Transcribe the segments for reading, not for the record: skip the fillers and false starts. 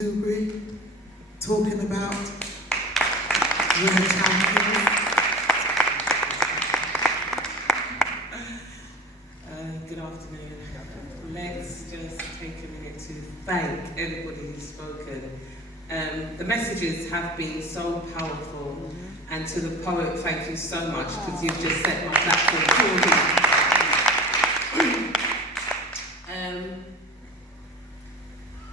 Duberry talking about women champions. Good afternoon. Let's just take a minute to thank everybody who's spoken. The messages have been so powerful, and to the poet, thank you so much, because you've just set my platform for me.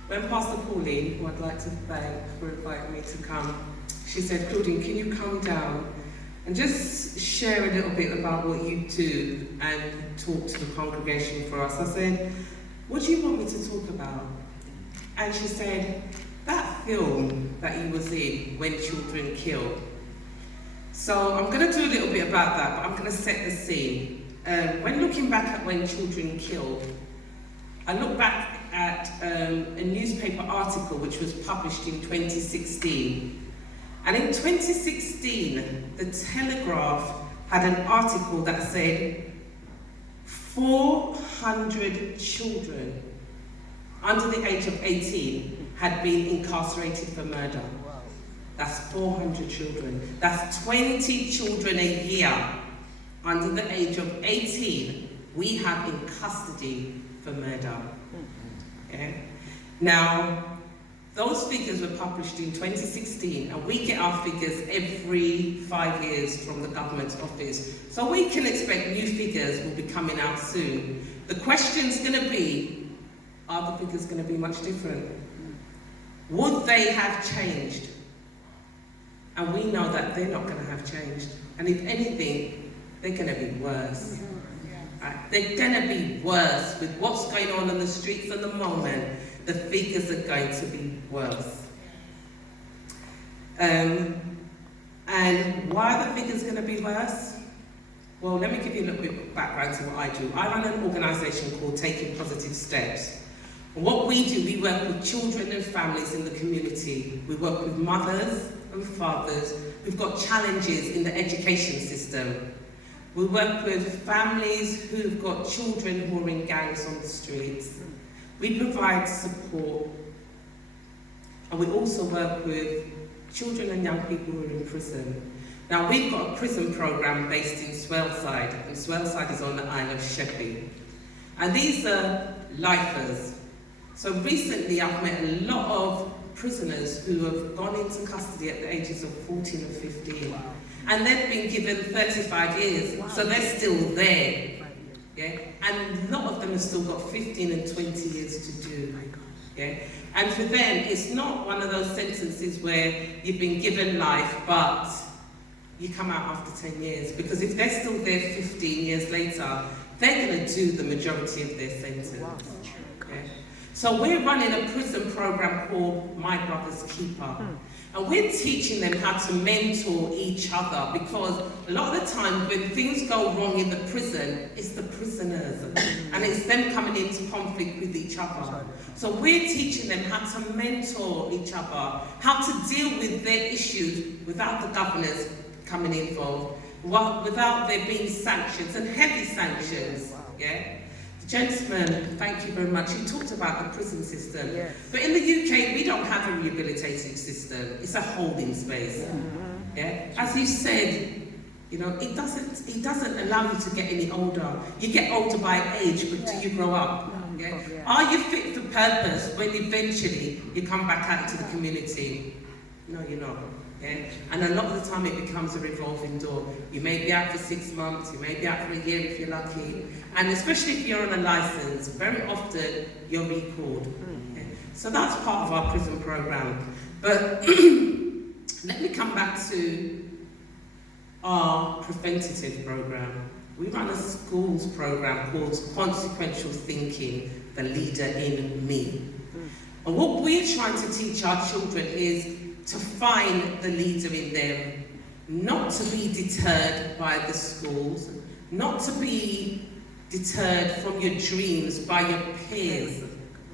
When Pastor Pauline, who I'd like to thank for inviting me to come, she said, "Claudine, can you come down and just share a little bit about what you do and talk to the congregation for us?" I said, "What do you want me to talk about?" And she said, "That film that you was in, When Children Kill." So I'm going to do a little bit about that, but I'm going to set the scene. When looking back at When Children Kill, I look back at a newspaper article which was published in 2016. And in 2016, the Telegraph had an article that said 400 children under the age of 18 had been incarcerated for murder. That's 400 children. That's 20 children a year under the age of 18 we have in custody for murder. Okay? Now, those figures were published in 2016, and we get our figures every 5 years from the government's office. So we can expect new figures will be coming out soon. The question's going to be, are the figures going to be much different? Would they have changed? And we know that they're not going to have changed. And if anything, they're going to be worse. They're going to be worse. With what's going on the streets at the moment, the figures are going to be worse. And why are the figures going to be worse? Well, let me give you a little bit of background to what I do. I run an organisation called Taking Positive Steps. And what we do, we work with children and families in the community. We work with mothers and fathers who've got challenges in the education system. We work with families who've got children who are in gangs on the streets. We provide support. And we also work with children and young people who are in prison. Now, we've got a prison programme based in Swaleside, and Swaleside is on the Isle of Sheppey. And these are lifers. So recently I've met a lot of prisoners who have gone into custody at the ages of 14 and 15. Wow. And they've been given 35 years, wow. So they're still there. Yeah? And a lot of them have still got 15 and 20 years to do. Yeah? And for them, it's not one of those sentences where you've been given life, but you come out after 10 years. Because if they're still there 15 years later, they're going to do the majority of their sentence. Wow. Yeah? So we're running a prison program called My Brother's Keeper. And we're teaching them how to mentor each other, because a lot of the time when things go wrong in the prison, it's the prisoners. And it's them coming into conflict with each other. So we're teaching them how to mentor each other, how to deal with their issues without the governors coming involved, without there being sanctions, and heavy sanctions. Yeah? Gentlemen, thank you very much. You talked about the prison system. Yes. But in the UK, we don't have a rehabilitating system. It's a holding space. Yeah? As you said, you know, it doesn't allow you to get any older. You get older by age, but do you grow up? Yeah? Are you fit for purpose when eventually you come back out into the community? No, you're not. Yeah? And a lot of the time it becomes a revolving door. You may be out for 6 months, you may be out for a year if you're lucky. And especially if you're on a license, very often you're recalled. Yeah? So that's part of our prison program. But let me come back to our preventative program. We run a schools program called Consequential Thinking, the Leader in Me. And what we're trying to teach our children is to find the leader in them, not to be deterred by the schools, not to be deterred from your dreams by your peers,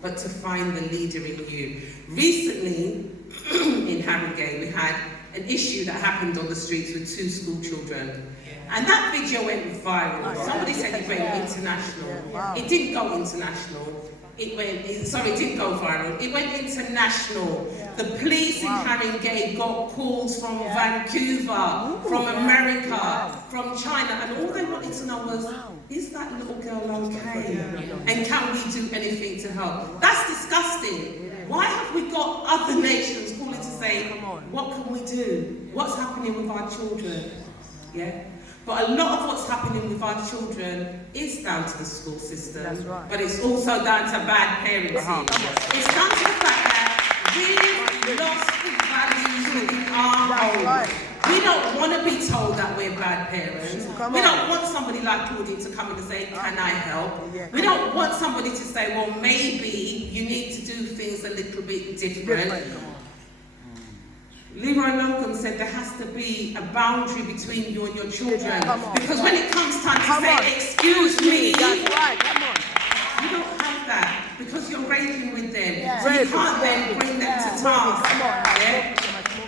but to find the leader in you. Recently, in Harrogate, we had an issue that happened on the streets with 2 school children. And that video went viral. Somebody said it went international. It didn't go international. it didn't go viral. It went international. The police in Haringey got calls from Vancouver, from America, from China, and all they wanted to know was, is that little girl okay? And can we do anything to help? That's disgusting. Why have we got other nations calling to say, what can we do? What's happening with our children? Yeah? But a lot of what's happening with our children is down to the school system. That's right. But it's also down to bad parenting. It's down to the fact that we've lost the values within our home. Right. We don't want to be told that we're bad parents. We don't want somebody like Claudine to come in and say, can I help? We don't want somebody to say, well, maybe you need to do things a little bit different. Leroy Logan said there has to be a boundary between you and your children. Because when it comes time to say, excuse me, you don't have that. Because you're raising with them. So you can't then bring them to task. Yeah?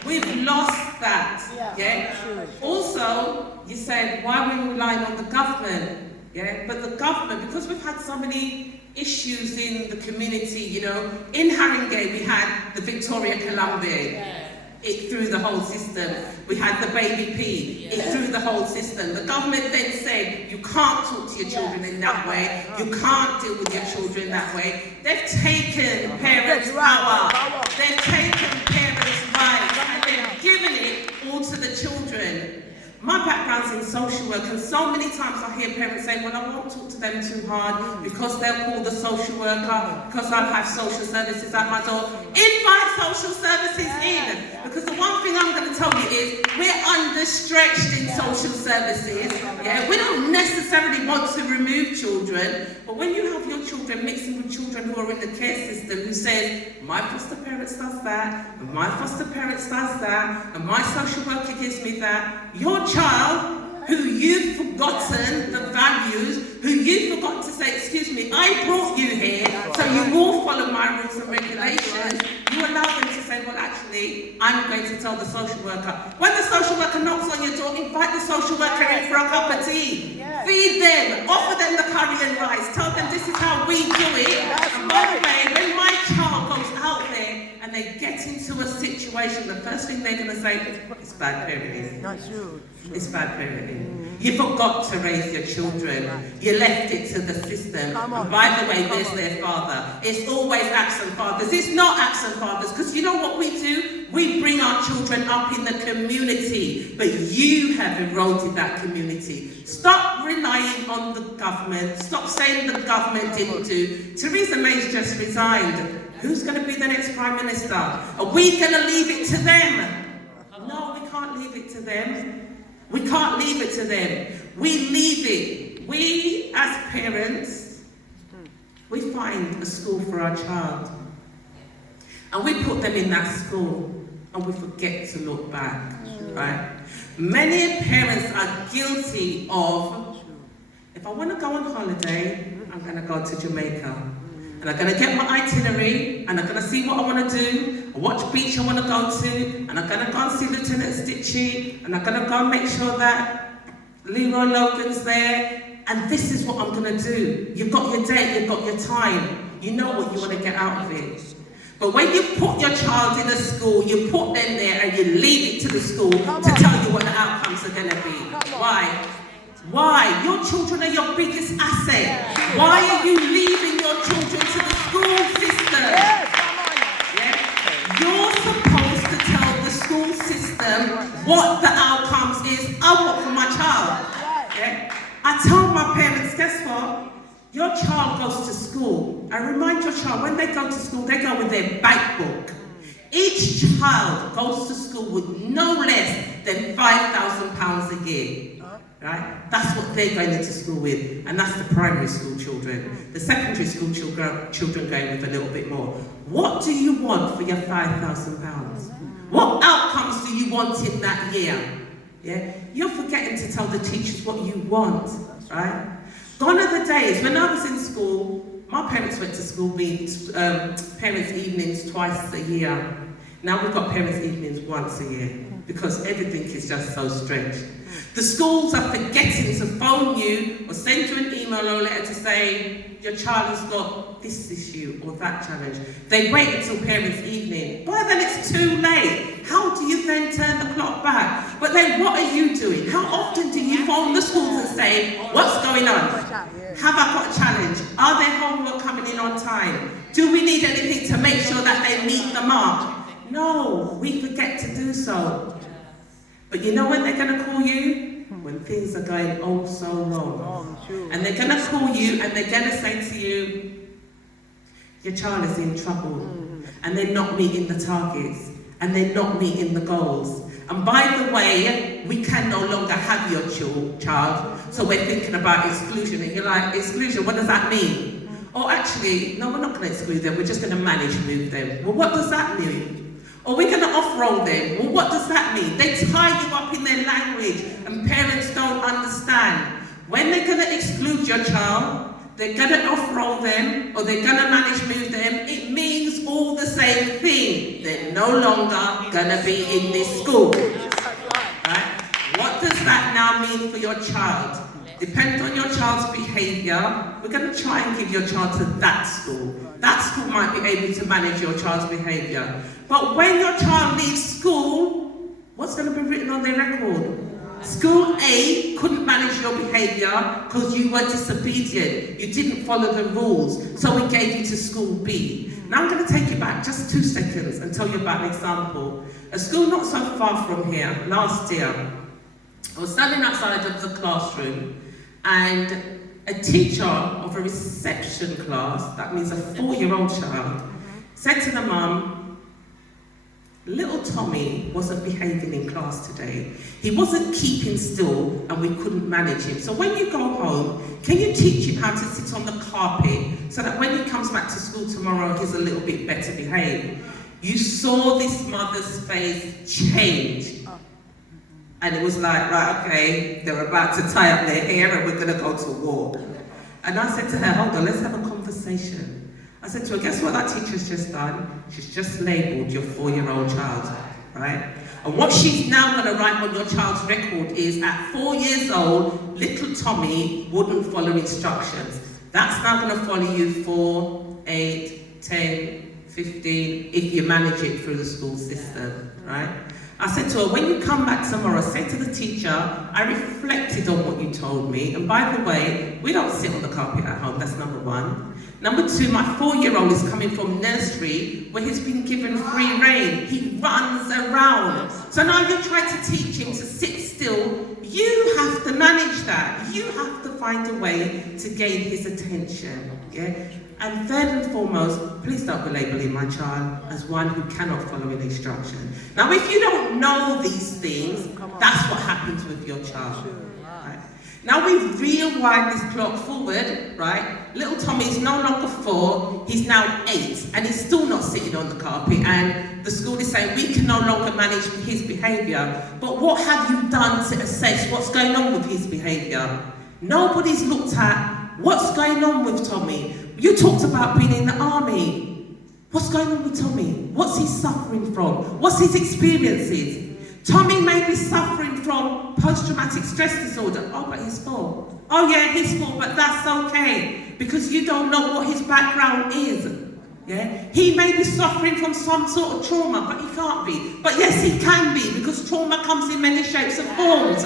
We've lost that. Yeah? Also, you said, why are we relying on the government? Yeah? But the government, because we've had so many issues in the community, you know, in Haringey we had the Victoria Columbia. It threw the whole system. We had the baby P. It threw the whole system. The government then said, you can't talk to your children in that way. You can't deal with your children that way. They've taken parents' power. They've taken parents' rights. And they've given it all to the children. My background's in social work, and so many times I hear parents say, well, I won't talk to them too hard because they'll call the social worker, because I'll have social services at my door. Invite social services in, because the one thing I'm going to tell you is we're understretched in social services. Yeah, we don't necessarily want to remove children, but when you have your children mixing with children who are in the care system who says, my foster parents does that, and my foster parents does that, and my social worker gives me that, your child, who you've forgotten the values, who you've forgotten to say, excuse me, I brought you here, so you will follow my rules and regulations, you allow them to say, well, actually, I'm going to tell the social worker. When the social worker knocks on your door, invite the social worker in for a cup of tea. Feed them, offer them the curry and rice, tell them this is how we do it. And by the way, when my child goes out there and they get into a situation, the first thing they're going to say is, it's bad parenting. It's bad parenting. You forgot to raise your children. You left it to the system. And by the way, where's their father? It's always absent fathers. It's not absent fathers, because you know what we do? We bring our children up in the community, but you have eroded that community. Stop relying on the government. Stop saying the government didn't do. Theresa May's just resigned. Who's going to be the next Prime Minister? Are we going to leave it to them? No, we can't leave it to them. We can't leave it to them. We leave it. We, as parents, we find a school for our child. And we put them in that school, and we forget to look back, right? Many parents are guilty of, if I want to go on holiday, I'm going to go to Jamaica. And I'm going to get my itinerary, and I'm going to see what I want to do, and what beach I want to go to, and I'm going to go and see Lieutenant Stitchy, and I'm going to go and make sure that Leroy Logan's there, and this is what I'm going to do. You've got your date, you've got your time, you know what you want to get out of it. But when you put your child in a school, you put them there and you leave it to the school to tell you what the outcomes are going to be. Why? Why? Your children are your biggest asset. Why are you leaving your children to the school system? Yeah? You're supposed to tell the school system what the outcomes is. I want for my child. Yeah? I told my parents, guess what? Your child goes to school. And remind your child, when they go to school, they go with their bank book. Each child goes to school with no less than £5,000 a year. Right? That's what they're going into school with, and that's the primary school children. The secondary school children going with a little bit more. What do you want for your £5,000? What outcomes do you want in that year? Yeah? You're forgetting to tell the teachers what you want, right? Gone are the days, when I was in school, my parents went to school, parents' evenings twice a year. Now we've got parents' evenings once a year because everything is just so stretched. The schools are forgetting to phone you or send you an email or a letter to say your child has got this issue or that challenge. They wait until parents' evening. By then it's too late. How do you then turn the clock back? But then what are you doing? How often do you phone the schools and say, what's going on? Have I got a challenge? Are their homework coming in on time? Do we need anything to make sure that they meet the mark? No, we forget to do so. But you know when they're going to call you? When things are going oh so wrong. And they're going to call you and they're going to say to you, your child is in trouble. And they're not meeting the targets. And they're not meeting the goals. And by the way, we can no longer have your child. So we're thinking about exclusion. And you're like, exclusion, what does that mean? Oh, actually, no, we're not going to exclude them. We're just going to manage move them. Well, what does that mean? Or we're going to off-roll them. Well, what does that mean? They tie you up in their language and parents don't understand. When they're going to exclude your child, they're going to off-roll them or they're going to manage move them, it means all the same thing. They're no longer going to be in this school. Right? What does that now mean for your child? Depending on your child's behaviour, we're going to try and give your child to that school. That school might be able to manage your child's behaviour. But when your child leaves school, what's going to be written on their record? School A couldn't manage your behaviour because you were disobedient. You didn't follow the rules, so we gave you to school B. Now I'm going to take you back just 2 seconds and tell you about an example. A school not so far from here, last year, I was standing outside of the classroom and a teacher of a reception class, that means a 4-year-old child, said to the mum, little Tommy wasn't behaving in class today. He wasn't keeping still and we couldn't manage him. So when you go home, can you teach him how to sit on the carpet so that when he comes back to school tomorrow, he's a little bit better behaved? You saw this mother's face change. And it was like, right, okay, they're about to tie up their hair and we're gonna go to war. And I said to her, hold on, let's have a conversation. I said to her, guess what that teacher's just done? She's just labelled your 4-year-old child, right? And what she's now gonna write on your child's record is, at 4 years old, little Tommy wouldn't follow instructions. That's now gonna follow you 4, 8, 10, 15, if you manage it through the school system, right? I said to her, when you come back tomorrow, say to the teacher, I reflected on what you told me, and by the way, we don't sit on the carpet at home, that's number 1. Number 2, my 4-year-old is coming from nursery where he's been given free rein. He runs around. So now you're trying to teach him to sit still. You have to manage that. You have to find a way to gain his attention. Yeah? And third and foremost, please don't be labelling my child as one who cannot follow an instruction. Now, if you don't know these things, that's what happens with your child. Right? Now we rewind this clock forward, right? Little Tommy's no longer 4, he's now 8, and he's still not sitting on the carpet, and the school is saying we can no longer manage his behaviour. But what have you done to assess what's going on with his behaviour? Nobody's looked at what's going on with Tommy. You talked about being in the army. What's going on with Tommy? What's he suffering from? What's his experiences? Tommy may be suffering from post-traumatic stress disorder. Oh, but he's 4. Oh yeah, he's 4, but that's okay, because you don't know what his background is. Yeah? He may be suffering from some sort of trauma, but he can't be. But yes, he can be, because trauma comes in many shapes and forms.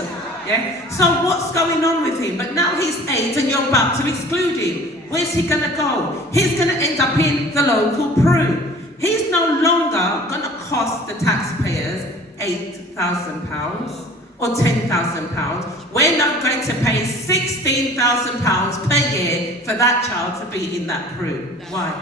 Yeah? So what's going on with him? But now he's 8 and you're about to exclude him. Where's he going to go? He's going to end up in the local Peru. He's no longer going to cost the taxpayers £8,000 or £10,000. We're not going to pay £16,000 per year for that child to be in that Peru. Why?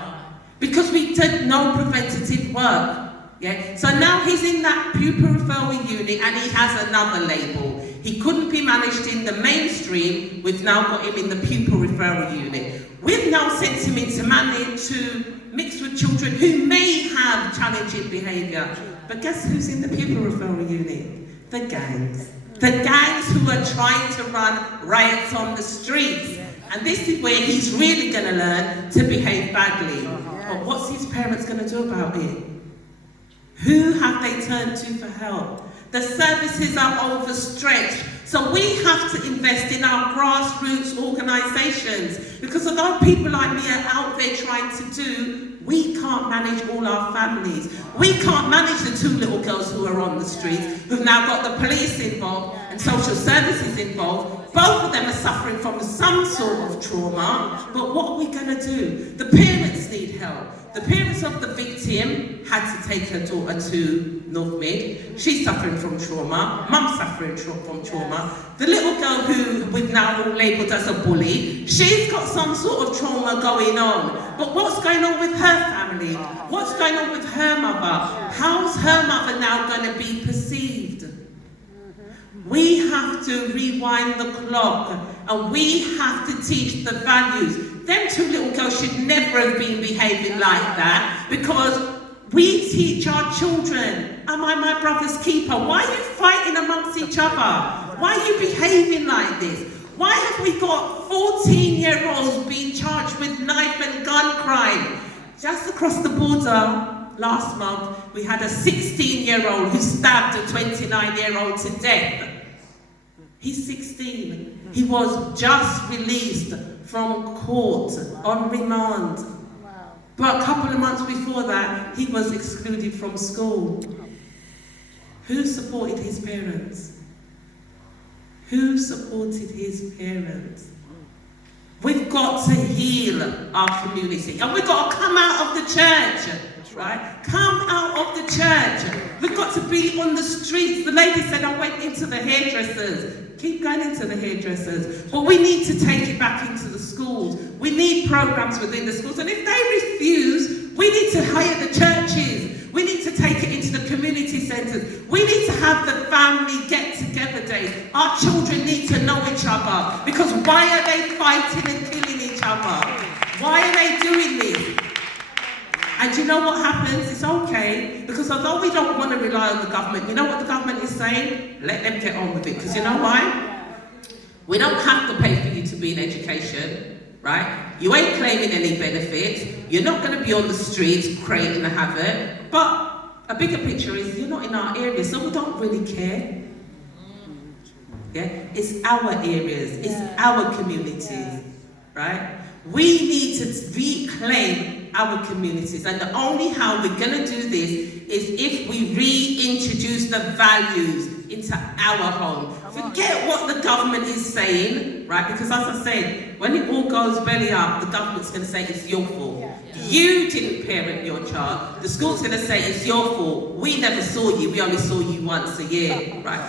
Because we did no preventative work. Yeah? So now he's in that pupil referral unit and he has another label. He couldn't be managed in the mainstream, we've now got him in the pupil referral unit. We've now sent him to mix with children who may have challenging behaviour. But guess who's in the pupil referral unit? The gangs. The gangs who are trying to run riots on the streets. And this is where he's really going to learn to behave badly. But what's his parents going to do about it? Who have they turned to for help? The services are overstretched. So we have to invest in our grassroots organisations, because although people like me are out there trying to do, we can't manage all our families. We can't manage the 2 little girls who are on the streets, who've now got the police involved and social services involved. Both of them are suffering from some sort of trauma, but what are we going to do? The parents need help. The parents of the victim had to take her daughter to North Mid. She's suffering from trauma. Mum's suffering from trauma. The little girl who we've now all labelled as a bully, she's got some sort of trauma going on. But what's going on with her family? What's going on with her mother? How's her mother now going to be perceived? We have to rewind the clock, and we have to teach the values. Them 2 little girls should never have been behaving like that, because we teach our children, am I my brother's keeper? Why are you fighting amongst each other? Why are you behaving like this? Why have we got 14-year-olds being charged with knife and gun crime? Just across the border, last month, we had a 16-year-old who stabbed a 29-year-old to death. He's 16. He was just released from court on remand. Wow. But a couple of months before that, he was excluded from school. Who supported his parents? Who supported his parents? We've got to heal our community, and we've got to come out of the church, right? Come out of the church. We've got to be on the streets. The lady said, I went into the hairdressers. Keep going into the hairdressers. But we need to take it back into the schools. We need programs within the schools. And if they refuse, we need to hire the churches. We need to take it into the community centres. We need to have the family get-together days. Our children need to know each other. Because why are they fighting and killing each other? Why are they doing this? And you know what happens? It's okay, because although we don't want to rely on the government, you know what the government is saying? Let them get on with it. Because you know why? We don't have to pay for you to be in education, right? You ain't claiming any benefits. You're not going to be on the streets creating the havoc. But a bigger picture is you're not in our area, so we don't really care. Yeah? It's our areas. It's our communities, right? We need to reclaim our communities, and the only how we're going to do this is if we reintroduce the values into our home. Forget what the government is saying, right? Because as I said, when it all goes belly up, the government's going to say it's your fault. You didn't parent your child. The school's going to say it's your fault. We never saw you. We only saw you once a year, right?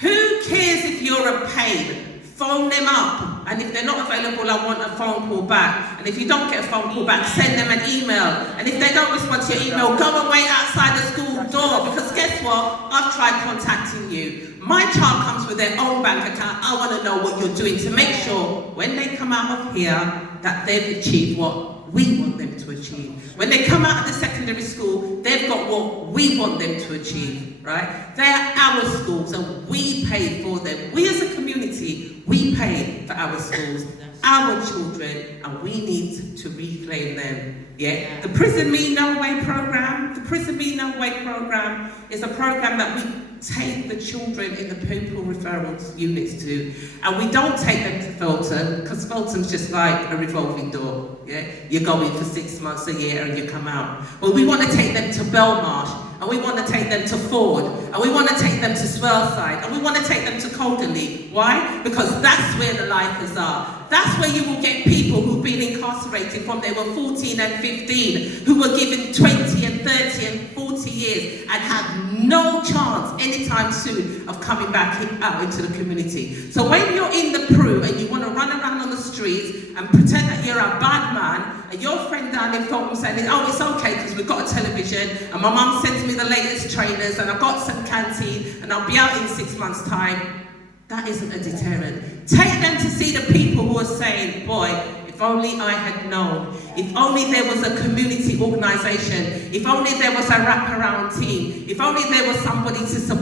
Who cares if you're a pain? Phone them up, and if they're not available, I want a phone call back. And if you don't get a phone call back, send them an email. And if they don't respond to your email, go and wait outside the school door, because guess what? I've tried contacting you. My child comes with their own bank account. I want to know what you're doing to make sure when they come out of here that they've achieved what we want them to achieve. When they come out of the secondary school, they've got what we want them to achieve, right? They are our schools, and we pay for them. We as a community, we pay for our schools, our children, and we need to reclaim them. Yeah? The Prison Me No Way program, the Prison Me No Way program is a program that we take the children in the pupil referral units to, and we don't take them to Felton, because Felton's just like a revolving door. Yeah? You go in for 6 months, a year, and you come out. Well, we want to take them to Belmarsh, and we want to take them to Ford, and we want to take them to Swellside, and we want to take them to Calderley. Why? Because that's where the lifers are. That's where you will get people who've been incarcerated from they were 14 and 15, who were given 20 and 30 and 40 years and have no chance anytime soon of coming back out into the community. So when you're in the Peru and you want to run around on the streets and pretend that you're a bad man, and your friend down in Fulham saying, oh, it's okay because we've got a television and my mum sends me the latest trainers and I've got some canteen and I'll be out in 6 months' time, that isn't a deterrent. Take them to see the people who are saying, boy, if only I had known. If only there was a community organisation. If only there was a wraparound team. If only there was somebody to support